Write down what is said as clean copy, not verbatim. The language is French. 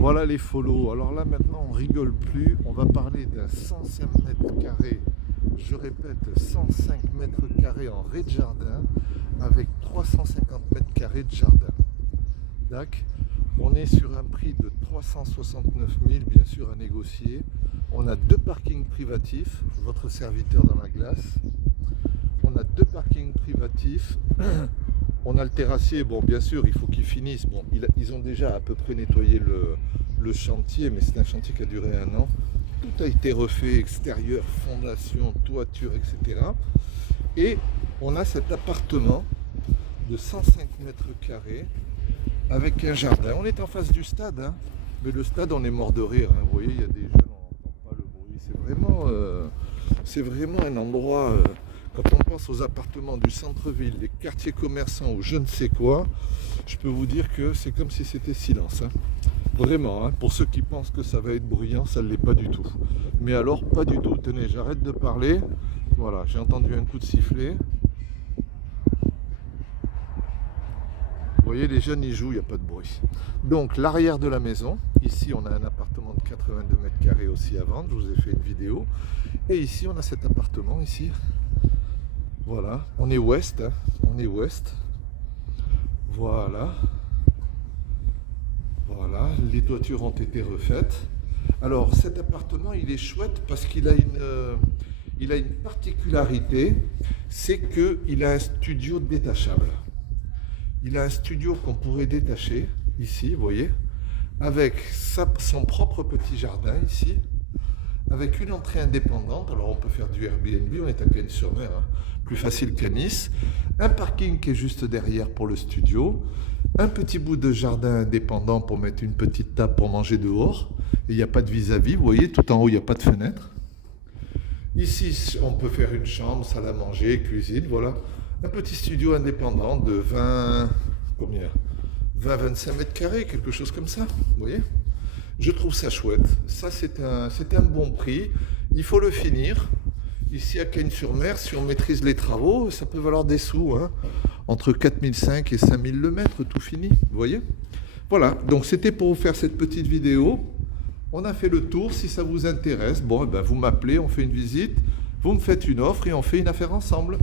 Voilà les follow. Alors là maintenant on rigole plus. On va parler d'un 105 mètres carrés. Je répète, 105 mètres carrés en rez-de-jardin avec 350 mètres carrés de jardin. Dac. On est sur un prix de 369 000, bien sûr à négocier. On a deux parkings privatifs, votre serviteur dans la glace. On a deux parkings privatifs. On a le terrassier, bon bien sûr il faut qu'ils finissent. Bon, ils ont déjà à peu près nettoyé le chantier, mais c'est un chantier qui a duré 1 an. Tout a été refait, extérieur, fondation, toiture, etc. Et on a cet appartement de 105 mètres carrés avec un jardin. On est en face du stade, hein, mais le stade on est mort de rire. Hein. Vous voyez, il y a des jeunes, on n'entend pas le bruit. C'est vraiment un endroit... Quand on pense aux appartements du centre-ville, des quartiers commerçants ou je ne sais quoi, je peux vous dire que c'est comme si c'était silence. Hein. Vraiment, hein. Pour ceux qui pensent que ça va être bruyant, ça ne l'est pas du tout. Mais alors, pas du tout. Tenez, j'arrête de parler. Voilà, j'ai entendu un coup de sifflet. Vous voyez, les jeunes, ils jouent, il n'y a pas de bruit. Donc, l'arrière de la maison. Ici, on a un appartement de 82 mètres carrés aussi à vendre. Je vous ai fait une vidéo. Et ici, on a cet appartement, ici. Voilà, on est ouest, hein, on est ouest. Voilà. Voilà, les toitures ont été refaites. Alors cet appartement, il est chouette parce qu'il a une particularité, c'est qu'il a un studio détachable. Il a un studio qu'on pourrait détacher, ici, vous voyez, avec son propre petit jardin, ici, avec une entrée indépendante. Alors on peut faire du Airbnb, on est à Cagnes-sur-Mer, hein, plus facile qu'à Nice. Un parking qui est juste derrière pour le studio. Un petit bout de jardin indépendant pour mettre une petite table pour manger dehors. Et il n'y a pas de vis-à-vis, vous voyez, tout en haut il n'y a pas de fenêtre. Ici on peut faire une chambre, salle à manger, cuisine, voilà. Un petit studio indépendant de 20-25 mètres carrés, quelque chose comme ça, vous voyez. Je trouve ça chouette. Ça, c'est un bon prix. Il faut le finir. Ici, à Cagnes-sur-Mer, si on maîtrise les travaux, ça peut valoir des sous. Hein. Entre 4 500 et 5 000 le mètre, tout fini. Vous voyez? Voilà. Donc, c'était pour vous faire cette petite vidéo. On a fait le tour. Si ça vous intéresse, bon, eh ben, vous m'appelez, on fait une visite. Vous me faites une offre et on fait une affaire ensemble.